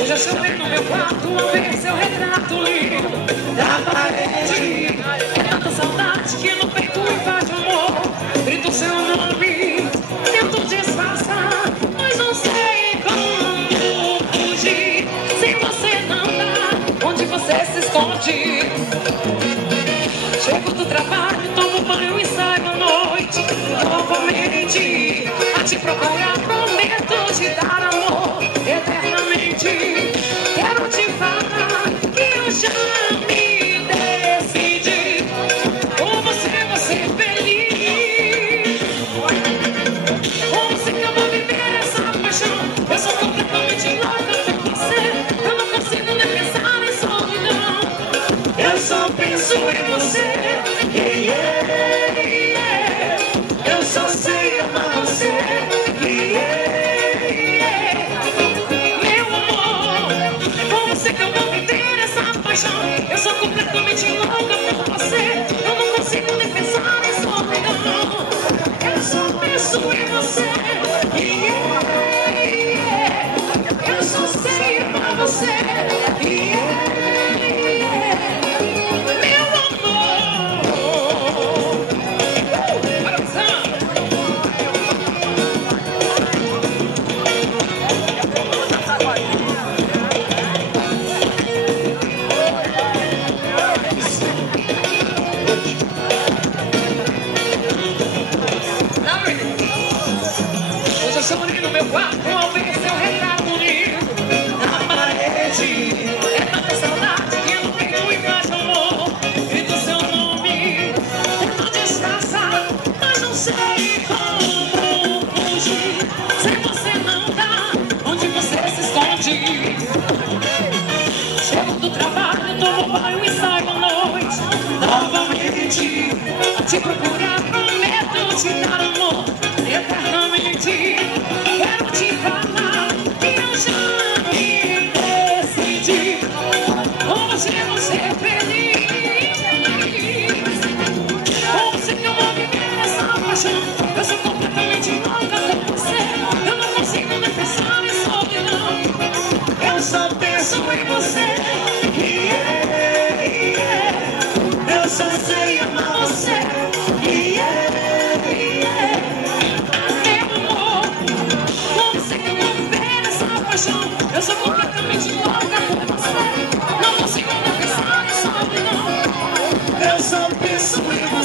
Hoje eu chorei no meu quarto ao ver seu retrato lindo da parede. É tanta saudade que não perco em paz de amor. Grito seu nome, tento disfarçar, mas não sei como fugir. Se você não dá, onde você se esconde? Chego do trabalho, tomo banho e saio à noite novamente a te procurar. Prometo te dar amor eternamente. Quero te falar que eu já me decidi. Com você vou ser feliz. Com você que eu vou viver essa paixão. Eu sou completamente louca por você. Eu não consigo nem pensar em solidão. Eu só penso em você. Eu só sei amar você. Meu amor, com você que eu vou viver essa paixão. Eu sou completamente louca por você. Eu não consigo nem pensar em solidão. Eu só penso em você. Eu só sei amar você. Hoje eu chorei no meu quarto ao ver seu retrato lindo na parede. É tanta saudade que eu não tenho imagem, amor. Grito seu nome, tento disfarçar, mas não sei como fugir. Se você não dá, onde você se esconde? Chego do trabalho, tomo banho e saio à noite novamente a te procurar. Prometo te dar amor eternamente. Quero te falar que eu já me decidi. Com você vou ser feliz. Com você que eu vou viver essa paixão. Eu sou completamente louca por você. Eu não consigo nem pensar em solidão. Eu só penso em você. Eu só sei amar você. Eu sou completamente louca por você. Não consigo nem pensar em solidão. Eu só penso em você.